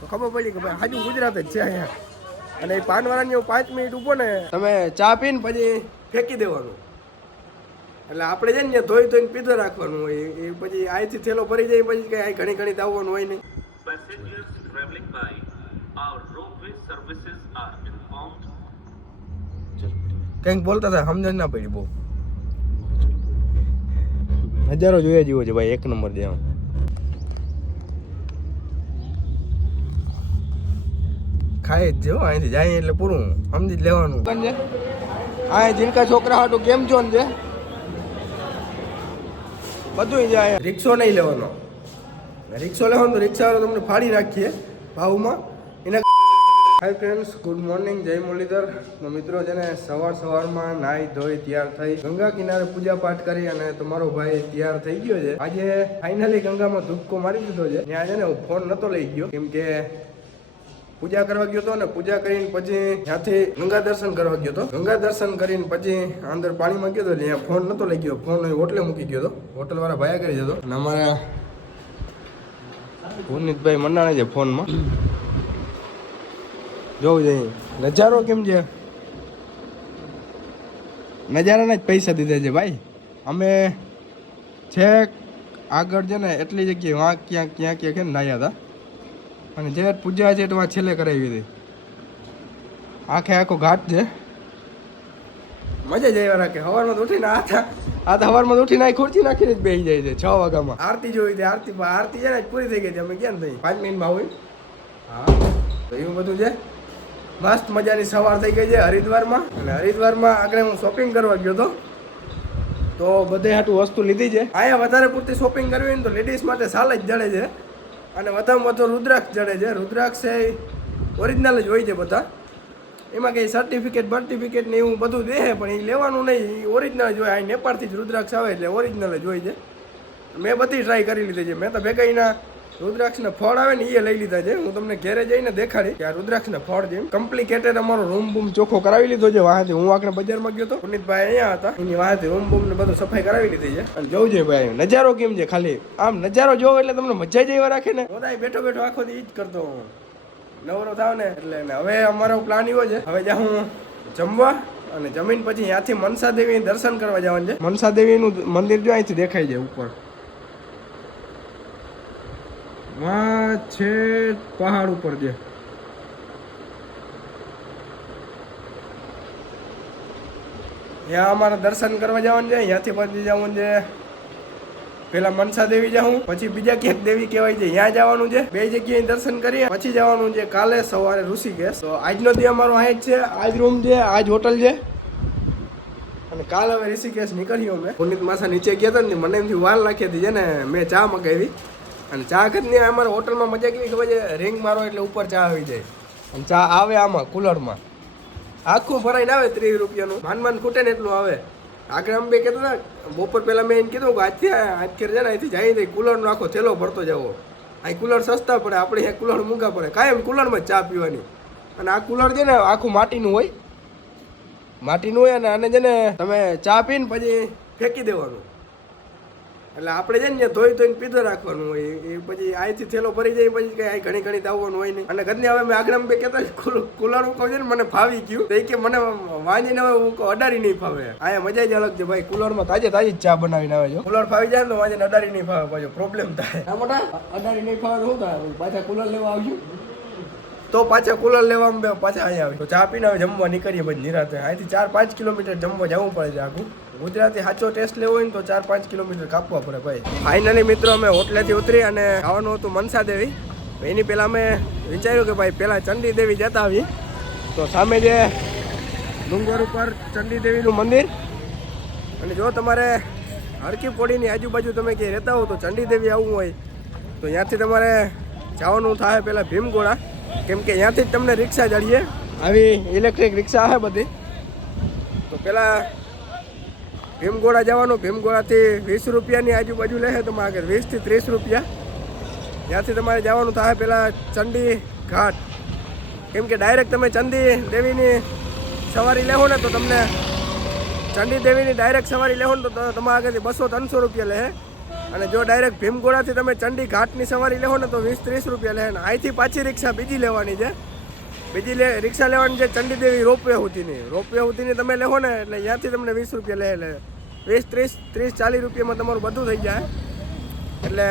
તો ખબર પડી કે ભાઈ હાજુ ગુજરાત જ છે અહીંયા. અને એ પાનવાળાની 5 મિનિટ ઊભો ને તમે ચા પીને પછી ફેંકી દેવાનું. એટલે આપણે છે ને ધોઈ ધોઈને પીધો રાખવાનું હોય. એ પછી અહીંથી થેલો ભરી જાય પછી કઈ ઘણી ઘણી આવવાનું હોય નહીં. Passengers traveling by our roadway services are informed. કંઈક બોલતા હતા સમજણ ના પડી બહુ. નજારો જોયા જેવો છે ભાઈ, એક નંબર છે આમ. ખાય જ જો અહીંથી જાય એટલે પૂરું સમજી જ લેવાનું. આ જીનકા છોકરા હાટું કેમ છો ને છે બધું જાય. રિક્ષો નહીં લેવાનો. રિક્ષો લેવાનો તો રિક્ષાવાળો તમને ફાડી નાખીએ ભાવમાં એને. હાય ફ્રેન્ડ્સ, ગુડ મોર્નિંગ, જય મુરલીધર. તો મિત્રો છે ને સવારમાં નાહી ધોઈ તૈયાર થઈ ગંગા કિનારે પૂજા પાઠ કરી અને તમારો ભાઈ તૈયાર થઈ ગયો છે. આજે ફાઇનલી ગંગામાં ધુક્કો મારી દીધો છે. ત્યાં છે ને હું ફોન નતો લઈ ગયો કેમ કે પૂજા કરવા ગયો હતો ને પૂજા કરીને પછી ત્યાંથી ગંગા દર્શન કરવા ગયો હતો. ગંગા દર્શન કરીને પછી અંદર પાણીમાં ગયો હતો એટલે ત્યાં ફોન નતો લઈ ગયો. ફોન હોટલે મૂકી ગયો હતો. હોટલ વાળા ભાયા કરી જતો અને અમારા પુનિતભાઈ મંડાણે છે ફોનમાં. જોવું જોઈએ નજારો કેમ છે. નજારાના જ પૈસા દીધા છે ભાઈ. અમે છેક આગળ છે ને એટલી જગ્યાએ વાં ક્યાં કેમ નાહ્યા હતા અને જે પૂજા છે તો છેલ્લે કરાવી હતી. આખો ઘાટ છે. મજા જ આવ્યા રાખે. સવારમાં ઉઠીને આ સવારમાં ઉઠીને આ ખુરશી નાખીને જ બેસી જાય છે 6 વાગ્યામાં. આરતી જોઈ હતી. આરતી છે ને પૂરી થઈ ગઈ હતી. અમે ક્યાં થઈ 5 મિનિટમાં હોય. હા તો એવું બધું છે. મસ્ત મજાની સવાર થઈ ગઈ છે હરિદ્વારમાં. અને હરિદ્વારમાં આગળ હું શોપિંગ કરવા ગયો હતો તો બધે હાટું વસ્તુ લીધી છે. અહીંયા વધારે પૂરતી શોપિંગ કરવી હોય ને તો લેડીઝ માટે સાલ જ જડે છે અને વધારેમાં વધુ રુદ્રાક્ષ જડે છે. રુદ્રાક્ષ એ ઓરિજિનલ જ હોય છે બધા. એમાં કંઈ સર્ટિફિકેટ ને એવું બધું દે પણ એ લેવાનું નહીં. એ ઓરિજિનલ જ હોય. અહીં નેપાળથી જ રુદ્રાક્ષ આવે એટલે ઓરિજિનલ જ હોય છે. મેં બધી ટ્રાય કરી લીધી છે. મેં તો ભેગા એના રુદ્રાક્ષના ફળ આવે ને એ લઈ લીધા છે. હું તમને ઘેરે જઈને દેખાડી કે આ રુદ્રાક્ષના ફળ છે. કમ્પ્લિકેટેડ અમારો રૂમ બૂમ ચોખ્ખો કરાવી લીધો છે વાંથી. હું આગળ બજારમાં ગયો હતો, પુનિતભાઈ અહીંયા હતા, એની વાંથી રૂમ બૂમ ને બધું સફાઈ કરાવી લીધી છે. અને જોવું જોઈએ ભાઈ નજારો કેમ છે. ખાલી આમ નજારો જોવો એટલે તમને મજા જ એવા રાખે ને. હું બેઠો આખો દી જ કરતો નવરો થાવ ને એટલે. હવે અમારો પ્લાન એવો છે હવે જાઉં જમવા અને જમીન પછી ત્યાંથી મનસા દેવી દર્શન કરવા જવાનું છે. મનસા દેવીનું મંદિર જો અહીંથી દેખાય છે ઉપર. વાં છે પહાડ ઉપર છે. ત્યાં અમારે દર્શન કરવા જવાનું છે. ત્યાંથી પછી જવાનું છે પેલા મનસા દેવી જાઉં પછી બીજા ક્યાંક દેવી કહેવાય છે ત્યાં જવાનું છે. 2 જગ્યાએ દર્શન કરીએ પછી જવાનું છે કાલે સવારે ઋષિકેશ. તો આજનો દી અમારો આ જ છે. આજ રૂમ છે, આજ હોટલ છે અને કાલ હવે ઋષિકેશ નીકળ્યો. અમે પુનિત માસા નીચે ગયા હતા ને મને એમથી વાર લાખી હતી છે ને મેં ચા મગાવી અને ચા ખતની અમારા હોટલમાં મજા કેવી ખબર છે. રિંગ મારો એટલે ઉપર ચા આવી જાય અને ચા આવે આમાં કુલરમાં આખું ભરાઈને આવે 30 રૂપિયાનું. માન ખૂટે ને એટલું આવે. આગળ અમે બે કહેતા હતા બપોર પહેલાં મેં એમ કીધું કે આજથી છે ને અહીંથી જાય કુલરનો આખો થેલો ભરતો જવો. અહીં કુલર સસ્તા પડે, આપણે અહીંયા કુલર મૂંઘા પડે. કાયમ કુલરમાં જ ચા પીવાની. અને આ કુલર છે ને આખું માટીનું હોય અને આને છે ને તમે ચા પીને પછી ફેંકી દેવાનું. એટલે આપણે છે ને ધોઈ ધોઈને પીધો રાખવાનું હોય. એ પછી અહીંથી થેલો ભરી જાય પછી કઈ ઘણી ઘણી આવવાનું હોય નહીં. અને ઘરની હવે મેં આગળ બે કહેતા કુલર હું કહું છે ને મને ફાવી ગયું તો કે મને વાંચીને હવે હું અડારી નહીં ફાવે. અહીંયા મજા જ અલગ છે ભાઈ. કુલરમાં તાજી જ ચા બનાવીને આવે છે. કુલર ફાવી જાય ને તો વાંચીને અડારી નહીં ફાવે પાછો પ્રોબ્લેમ થાય. આ મોટા અડારી નહીં ફાવે તો શું થાય? પાછા કુલર લેવા આવ્યું તો પાછા કુલર લેવામાં પાછા અહીંયા આવે. તો ચા પીને હવે જમવા નીકળીએ પછી નિરાતે. અહીંથી 4-5 કિલોમીટર જમવા જવું પડે છે આખું. ગુજરાતી સાચો ટેસ્ટ લેવો હોય ને તો 4-5 કિલોમીટર કાપવા પડે ભાઈ. ફાઇનલી મિત્રો અમે હોટલેથી ઉતરી અને આવવાનું હતું મનસા દેવી. એની પહેલાં અમે વિચાર્યું કે ભાઈ પહેલાં ચંડી દેવી જતા આવીએ. તો સામે જે ડુંગર ઉપર ચંડી દેવીનું મંદિર. અને જો તમારે હરકી પોડીની આજુબાજુ તમે ક્યાંય રહેતા હો તો ચંડી દેવી આવવું હોય તો ત્યાંથી તમારે જવાનું થાય પહેલાં ભીમગોળા. કેમ કે ત્યાંથી જ તમને રિક્ષા ચડીએ. આવી ઇલેક્ટ્રિક રિક્ષા આવે બધી. તો પહેલાં ભીમગોળા જવાનું. ભીમગોળાથી 20 રૂપિયાની આજુબાજુ લે છે તમારે આગળ 20 થી 30 રૂપિયા. ત્યાંથી તમારે જવાનું થાય પહેલાં ચંડી ઘાટ. કેમ કે ડાયરેક્ટ તમે ચંડી દેવીની સવારી લેવો ને તો તમને ચંડી દેવીની ડાયરેક્ટ સવારી લેવો ને તો તમારા આગળથી 200-300 રૂપિયા લે. અને જો ડાયરેક્ટ ભીમગોળાથી તમે ચંડી ઘાટની સવારી લેવો ને તો 20-30 રૂપિયા લે. અને અહીંથી પાછી રિક્ષા બીજી લેવાની છે. રિક્ષા લેવાની છે ચંડી દેવી રોપવે સુધીની તમે લેવો ને એટલે ત્યાંથી તમને 20 રૂપિયા લે 20-30-40 રૂપિયામાં તમારું બધું થઈ જાય. એટલે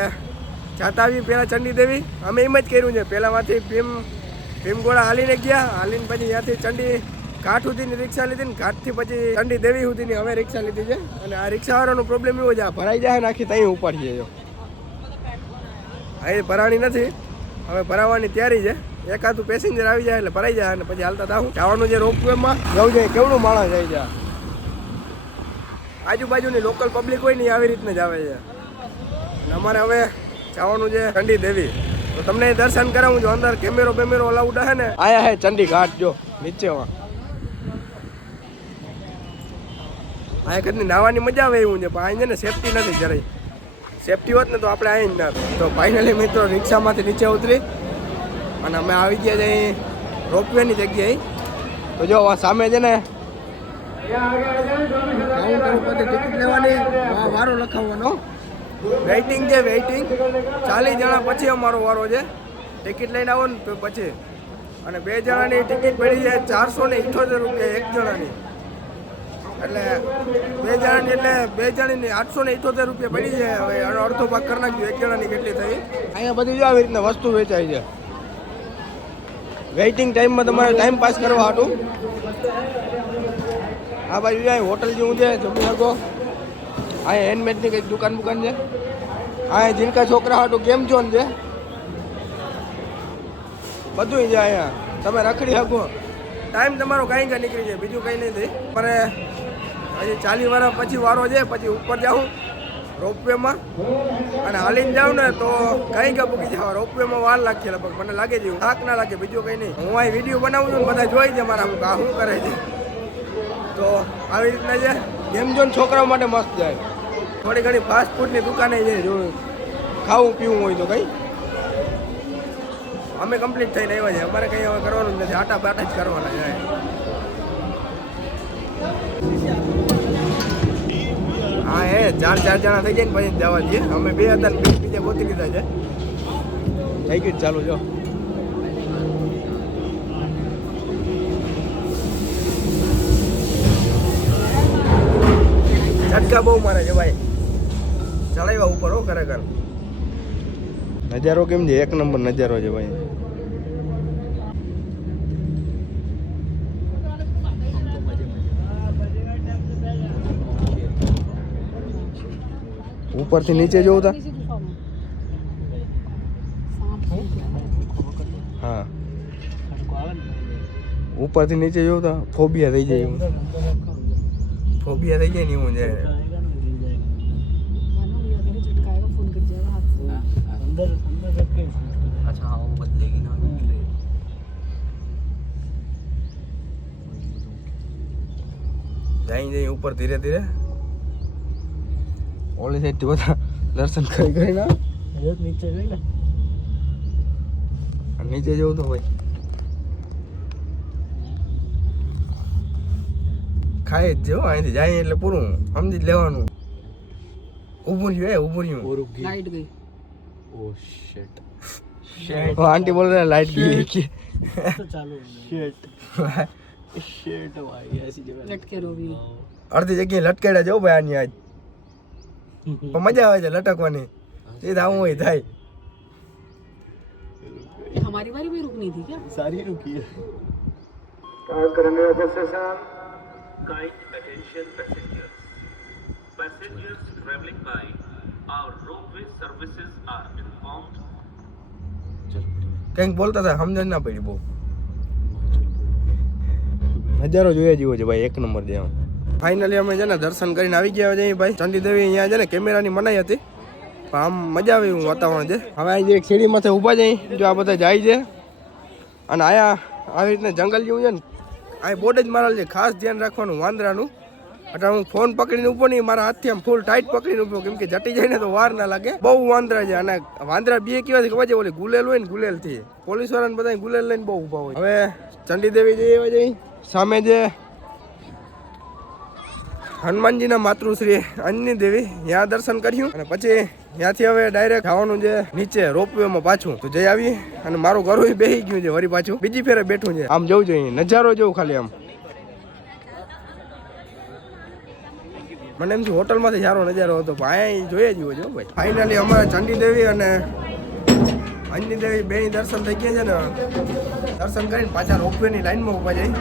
જાતા આવી પહેલાં ચંડી દેવી અમે એમ જ કર્યું છે. પહેલાંમાંથી ભીમગોળા હાલીને ગયા, હાલીને પછી ત્યાંથી ચંડી ઘાટ સુધીની રિક્ષા લીધી ને ઘાટથી પછી ચંડી દેવી સુધીની હવે રિક્ષા લીધી છે. અને આ રિક્ષાવાળાનો પ્રોબ્લેમ એવો છે, આ ભરાઈ જાય ને આખી ત્યાં ઉપાડીએ જો અહીં ભરાણી નથી, હવે ભરાવાની તૈયારી છે. એકાદું પેસેન્જર આવી જાય એટલે ભરાઈ જાય અને પછી હાલતા થાવું જવાનું છે રોપવેમાં. જવું જાય કેવડું માણસ જાય છે, આજુબાજુની લોકલ પબ્લિક હોય ને આવી રીતના જ આવે છે. અને અમારે હવે જવાનું છે ચંડી દેવી, તો તમને દર્શન કરાવું છું. અંદર કેમેરો અલાઉડ હે ને. આયા હે ચંડી ઘાટ જો નીચેમાં. આ કદી નાવાની મજા આવે એવું છે, પણ અહીં છે ને સેફટી નથી જરાય. સેફટી હોત ને તો આપણે અહીં જ ના. તો ફાઇનલી મિત્રો રિક્ષામાંથી નીચે ઉતરી અને અમે આવી ગયા છે રોપવેની જગ્યાએ. તો જો સામે છે ને કાઉન્ટર ઉપર ટિકિટ લેવાની, વારો લખાવવાનો. વેઇટિંગ છે, 40 જણા પછી અમારો વારો છે. ટિકિટ લઈને આવો ને તો પછી. અને 2 જણાની ટિકિટ પડી છે 478 રૂપિયા એક જણાની. એટલે 2 જણાની એટલે 2 જણાની 878 રૂપિયા પડી છે. હવે અડધો ભાગ કરી નાખજો, એક જણાની કેટલી થઈ. અહીંયા બધી જો આવી રીતના વસ્તુ વેચાય છે. વેઇટિંગ ટાઈમમાં તમારે ટાઈમ પાસ કરવા હાટું. આ બાજુ જાય હોટલ જેવું છે, જમી શકો. અહીંયા હેન્ડમેડની કંઈક દુકાન છે. અહીંયા જીનકા છોકરા હાટું ગેમ ઝોન છે. બધું છે અહીંયા, તમે રખડી શકો. ટાઈમ તમારો કાંઈ નીકળી જાય, બીજું કંઈ નહીં થઈ. પણ હજી 40 વર્ષ પછી વારો છે, પછી ઉપર જાઉં રોપવેમાં અને હાલીને જાઉં ને તો કંઈ પૂકી જાવ. રોપવેમાં વાર લાગશે લગભગ, મને લાગે છે થાક ના લાગે, બીજું કંઈ નહીં. હું અહીં વિડીયો બનાવું છું ને બધા જોઈ છે મારા શું કરે છે. તો આવી રીતના છે ગેમ ઝોન, છોકરાઓ માટે મસ્ત જાય. થોડી ઘણી ફાસ્ટ ફૂડની દુકાને છે, જો ખાવું પીવું હોય તો કંઈ. અમે કમ્પ્લીટ થઈને આવ્યા છે, અમારે કંઈ હવે કરવાનું જ નથી, આટા બાટા જ કરવાના છે. હા એ 4 જણા થઈ જાય ને પછી જવા દઈએ. અમે 2 હતા ને બીજા ગોતી લીધા છે. થઈ ગયું ચાલુ જો. ઝટકા બહુ મારે છે ભાઈ, ચડાવ્યા ઉપર હો ખરેખર. નજારો કેમ છે, એક નંબર નજારો છે ભાઈ. ઉપરથી નીચે જોવું તા. હા ઉપરથી નીચે જોવું તા ફોબિયા થઈ જાય ને એવું છે. જઈ ઉપર ધીરે ધીરે ઓલી સાઈડ થી બધા દર્શન કરી ના નીચે જોઈ ને. નીચે જવું તો ભાઈ ખાઈ જ જો. અહીંથી જાય એટલે પૂરું સમજી જ લેવાનું. ઊભું લાઈટ ગઈ. ઓ શિટ આંટી બોલ રહે લાઈટ ગઈ. ચાલુ શિટ ભાઈ એસી જગ્યાએ લટકે રોવી. અડધી જગ્યાએ લટકેડા જાવ ભાઈ આની આજ. પણ મજા આવે છે લટકવાની. સીધા આવું હોય થાય. हमारी बारी भी रुकनी थी क्या? सारी रुकी है. Kind attention passengers. Passengers traveling by our roadway services are informed. કંઈક બોલતા હતા સમજણ ના પડી બહુ. નજારો જોયા જેવો છે ભાઈ, એક નંબર છે. ફાઇનલી અમે છે ને દર્શન કરીને આવી ગયા છે ભાઈ ચંડી દેવી. અહીંયા છે ને કેમેરાની મનાઈ હતી, પણ આમ મજા આવે એવું વાતાવરણ છે. હવે અહીં એક સીડી માથે ઊભા જઈ જો આ બધા જાય છે. અને આયા આવી રીતના જંગલ જેવું છે ને, અહીં બોર્ડ જ મારેલ છે ખાસ ધ્યાન રાખવાનું વાંદરાનું. એટલે હું ફોન પકડીને ઊભો નહીં, મારા હાથથી આમ ફૂલ ટાઈટ પકડીને ઊભો, કેમ કે જટી જાય ને તો વાર ના લાગે. બહુ વાંદરા છે. અને વાંદરા બે કેવાથી ખબર છે, ઓલી ગુલેલ હોય ને ગુલેલથી પોલીસ વાળાને બધા ગુલેલ લઈને બહુ ઊભા હોય. હવે ચંડી દેવી જઈએ જઈ સામે જે હનુમાનજીના માતૃશ્રી અંજની દેવી ત્યાં દર્શન કર્યું અને પછી ત્યાંથી હવે ડાયરેક્ટ જવાનું છે નીચે રોપવેમાં પાછું તો જઈ આવી અને મારું ઘરું બેસી ગયું છે વળી પાછું બીજી ફેરે બેઠું છે આમ જવું જોઈએ નજારો જોવું ખાલી આમ મને એમ થયું હોટલમાંથી સારો નજારો હતો પણ અહીંયા જોઈએ જ હોય ભાઈ ફાઇનલી અમારે ચંડી દેવી અને અંજની દેવી બેની દર્શન થઈ ગયા છે ને દર્શન કરીને પાછા રોપવેની લાઈનમાં ઉભા જાય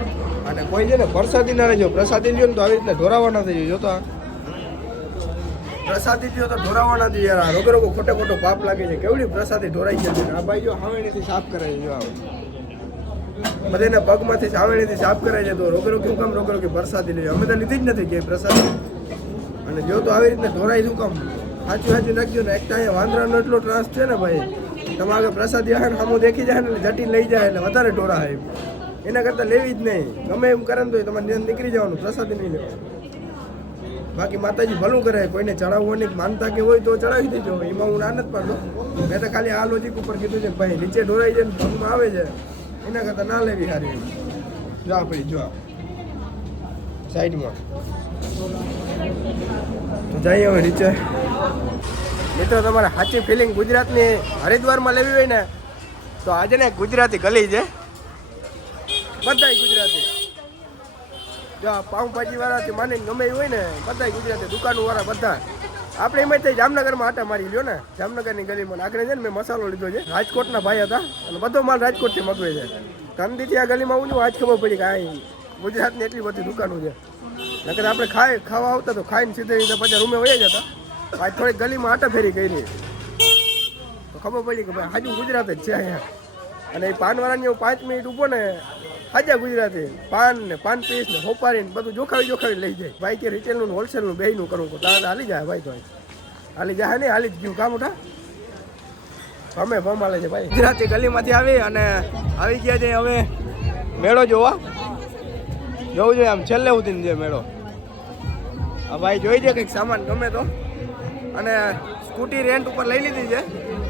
અને કોઈ છે ને પ્રસાદી ના લેજો પ્રસાદી લ્યો ને તો આવી રીતના ઢોરાવાના થઈ જાય જોતા પ્રસાદી લ્યો તો ઢોરાવાના થઈ યાર રોગે રોગો ખોટે ખોટો પાપ લાગે છે કેવડી પ્રસાદી ઢોરાઈ ગયા છે આ ભાઈ જો હાવેણીથી સાફ કરાય જો આવો બધાને પગમાંથી હાવેણીથી સાફ કરાય છે તો રોગે રોગ શું કામ રોગે રોગે પ્રસાદી લઈએ અમે તો લીધી જ નથી કે પ્રસાદી અને જો તો આવી રીતના ઢોરાઈ શું કામ સાચું સાચું નાખજો ને એક અહીંયા વાંદરાનો એટલો ત્રાસ છે ને ભાઈ તમારે પ્રસાદી આવે ને સામું દેખી જાય ને એટલે જટી લઈ જાય એટલે વધારે ઢોરા આવે એના કરતાં લેવી જ નહીં ગમે એમ કરે ને તો તમારે ધ્યાન નીકળી જવાનું પ્રસાદી નહીં લેવાનું બાકી માતાજી ભલું કરે કોઈને ચડાવવાની માનતા કે હોય તો ચડાવી દેજો એમાં હું ના નથી પાડતો મેં તો ખાલી આ લોજિક ઉપર કીધું છે ભાઈ નીચે ઢોરાઈ જાય ને પગમાં આવે છે એના કરતાં ના લેવી સારી જો ભાઈ જો સાઈડમાં તો જઈએ હવે નીચે મિત્રો તમારે સાચી ફિલિંગ ગુજરાતની હરિદ્વારમાં લેવી હોય ને તો આજે ને ગુજરાતી ગલી છે બધાય ગુજરાતી જો પાઉંભાજી વાળાથી માનીને ગમે હોય ને બધાય ગુજરાતી દુકાનો વાળા બધા આપણે એમાં થઈ જામનગરમાં આટા મારી લ્યો ને જામનગરની ગલીમાં આગળ છે ને મેં મસાલો લીધો છે રાજકોટના ભાઈ હતા અને બધો માલ રાજકોટથી મગવે છે ગંદીથી આ ગલીમાં આવું આજ ખબર પડી કે આ ગુજરાતની એટલી બધી દુકાનો છે નકર આપણે ખાવા આવતા તો ખાઈને સીધે રીતે પછી રૂમે વહી જતા આજ થોડીક ગલીમાં આટા ફેરી કરી તો ખબર પડી કે ભાઈ હાજુ ગુજરાત જ છે અહીંયા અને એ પાનવાળાની હું 5 મિનિટ ઊભો ને હાજા ગુજરાતી પાન ને પાન પીસ ને હોપારી ને બધું જોખાવી લઈ જાય ભાઈ કે રિટેલનું હોલસેલનું બેયનું કરું તો તારે હાલી જાય ભાઈ તો હાલી જાય ને હાલી જ ગયું કામ ઉઠા અમે ભમાલે છે ભાઈ ગુજરાતી ગલીમાંથી આવી અને આવી ગયા છે હવે મેળો જોવા જોવું જોઈએ આમ છેલ્લે સુધી છે મેળો આ ભાઈ જોઈ છે કંઈક સામાન ગમે તો અને સ્કૂટી રેન્ટ ઉપર લઈ લીધી છે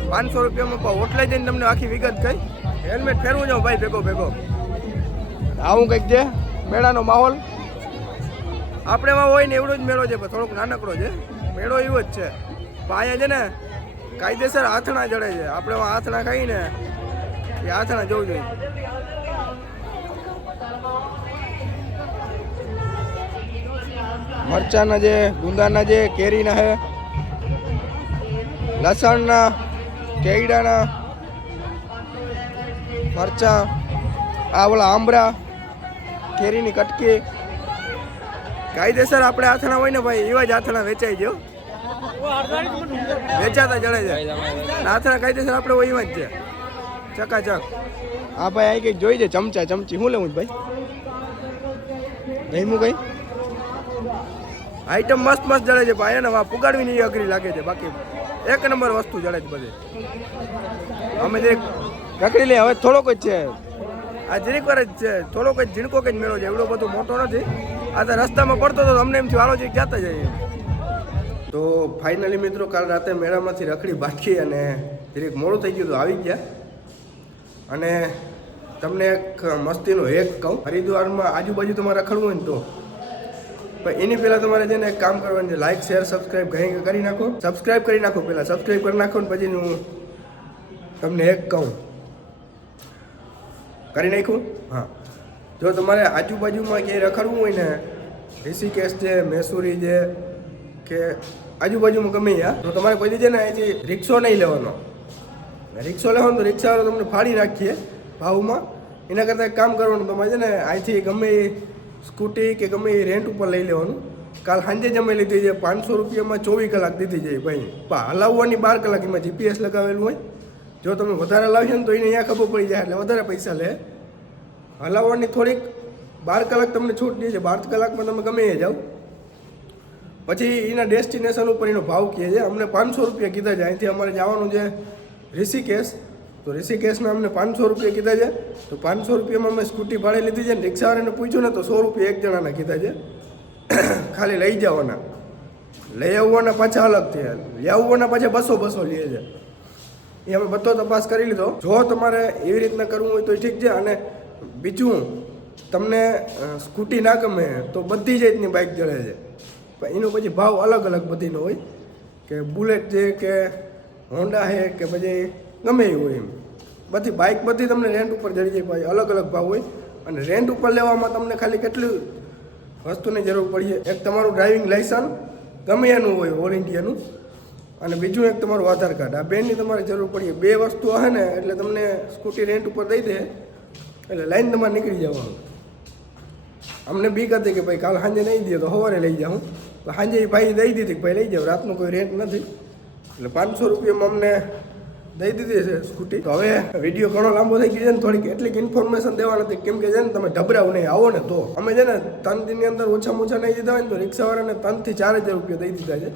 500 રૂપિયામાં પણ હોટલે જઈને તમને આખી વિગત કહી હેલ્મેટ ફેરવું જાઉં ભાઈ ભેગો આવું કંઈક છે મેળાનો માહોલ આપણે એમાં હોય ને એવડો જ મેળો છે પણ થોડોક નાનકડો છે મેળો એવો જ છે પણ અહીંયા છે ને કાયદેસર આથણા જડે છે આપણે એમાં આથણા ખાઈને એ આથણા જવું જોઈએ મરચાના છે ગુંદાના છે કેરીના છે લસણના કેળાના મરચા આ ઓલા આંબરા કેરીની કટકી કાયદેસર આપણે આથણા હોય ને ભાઈ એવા જ આથણા વેચાઈ ગયો વેચાતા જડે છે આથણા કાયદેસર આપણે હોય એવા જ છે ચકાચક હા ભાઈ અહીં કંઈક જોઈ છે ચમચા ચમચી શું લેવું ભાઈ નહીં કઈ આઈટમ મસ્ત જડે છે ભાઈ એને પુગાડવી નહીં અઘરી લાગે છે બાકી એક નંબર વસ્તુ જડે છે બધી અમે જે રખડી લઈએ હવે થોડોક જ છે આ જરીક વાર જ છે થોડોક જ ઝીણકો જ મેળો છે એવડો બધો મોટો નથી આ તો રસ્તામાં પડતો હતો અમને એમ થયું હાલો જઈ જતા જઈએ તો ફાઇનલી મિત્રો કાલ રાતે મેળામાંથી રખડી બાકી અને જરીક મોડું થઈ ગયું તો આવી ગયા અને તમને એક મસ્તીનો હેક કહું હરિદ્વારમાં આજુબાજુ તમારે રખડવું હોય ને તો પણ એની પહેલાં તમારે છે ને એક કામ કરવાનું છે લાઇક શેર સબસ્ક્રાઈબ ઘણી કરી નાખો સબસ્ક્રાઈબ કરી નાખો પહેલાં સબસ્ક્રાઈબ કરી નાખો ને પછી હું તમને એક કહું કરી નાખ્યું હા જો તમારે આજુબાજુમાં ક્યાંય રખડવું હોય ને ઋષિકેશ છે મૈસૂરી છે કે આજુબાજુમાં ગમે ત્યાં તો તમારે પછી છે ને અહીંથી રિક્ષો નહીં લેવાનો રિક્ષો લેવાનો તો રિક્ષાવાળો તમને ફાડી નાખીએ ભાવમાં એના કરતાં એક કામ કરવાનું તમારે છે ને અહીંથી ગમે એ સ્કૂટી કે ગમે એ રેન્ટ ઉપર લઈ લેવાનું કાલ સાંજે જ અમે લીધી છે 500 રૂપિયામાં 24 કલાક દીધી છે ભાઈ પણ હલાવવાની 12 કલાક એમાં જીપીએસ લગાવેલું હોય જો તમે વધારે લાવશો ને તો એને અહીંયા ખબર પડી જાય એટલે વધારે પૈસા લે હલાવવાની થોડીક 12 કલાક તમને છૂટ દે છે 12 કલાકમાં તમે ગમે એ જાઓ પછી એના ડેસ્ટિનેશન ઉપર એનો ભાવ કહે છે અમને 500 રૂપિયા કીધા છે અહીંથી અમારે જવાનું છે ઋષિકેશ તો ઋષિકેશના અમને 500 રૂપિયા કીધા છે તો 500 રૂપિયામાં અમે સ્કૂટી ભાડે લીધી છે ને રિક્ષાવાળાને પૂછ્યું ને તો 100 રૂપિયા એક જણાના કીધા છે ખાલી લઈ જવાના લઈ આવવાના પાછા અલગથી લઈ આવવાના પાછા 200 લે છે એ અમે બધો તપાસ કરી લીધો જો તમારે એવી રીતના કરવું હોય તો ઠીક છે અને બીજું તમને સ્કૂટી ના ગમે તો બધી જ રીતની બાઇક જળે છે પણ એનો પછી ભાવ અલગ અલગ બધીનો હોય કે બુલેટ છે કે હોન્ડા છે કે પછી ગમે એ હોય એમ બધી બાઇક બધી તમને રેન્ટ ઉપર જડી જાય ભાઈ, અલગ અલગ ભાવ હોય. અને રેન્ટ ઉપર લેવામાં તમને ખાલી કેટલી વસ્તુની જરૂર પડીએ, એક તમારું ડ્રાઇવિંગ લાઇસન્સ ગમે એનું હોય ઓલ ઇન્ડિયાનું, અને બીજું એક તમારું આધાર કાર્ડ. આ બેની તમારે જરૂર પડીએ. 2 વસ્તુ હે ને એટલે તમને સ્કૂટી રેન્ટ ઉપર દઈ દે એટલે લાઈન તમારે નીકળી જવાનું. અમને બીક હતી કે ભાઈ કાલ સાંજે નહીં દે તો સવારે લઈ જાઉં, તો સાંજે એ ભાઈ દઈ દીધી કે ભાઈ લઈ જાઓ, રાતનું કોઈ રેન્ટ નથી. એટલે 500 રૂપિયામાં અમને દઈ દીધી છે સ્કૂટી. તો હવે વિડીયો ઘણો લાંબો થઈ ગયો છે ને, થોડીક એટલીક ઇન્ફોર્મેશન દેવા નથી કેમ કે છે ને તમે ઢબરાવ નહીં આવો ને તો. અમે છે ને 3 દિનની અંદર ઓછામાં ઓછા નહીં દીધા હોય ને તો રિક્ષાવાળાને 3 થી 4 હજાર રૂપિયા દઈ દીધા છે.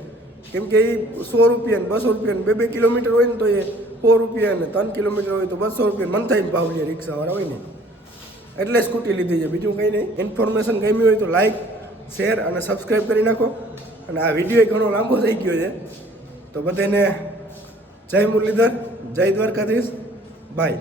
કેમ કે એ 100 રૂપિયા ને 200 રૂપિયા ને 2 કિલોમીટર હોય ને તો એ 100 રૂપિયા ને 3 કિલોમીટર હોય તો 200 રૂપિયા મન થઈને ભાવ લે રિક્ષાવાળા હોય ને, એટલે સ્કૂટી લીધી છે, બીજું કંઈ નહીં. ઇન્ફોર્મેશન ગમી હોય તો લાઈક, શેર અને સબસ્ક્રાઈબ કરી નાખો. અને આ વિડીયો ઘણો લાંબો થઈ ગયો છે તો બધાને જય મુરલીધર, જય દ્વારકાધીશ, બાય.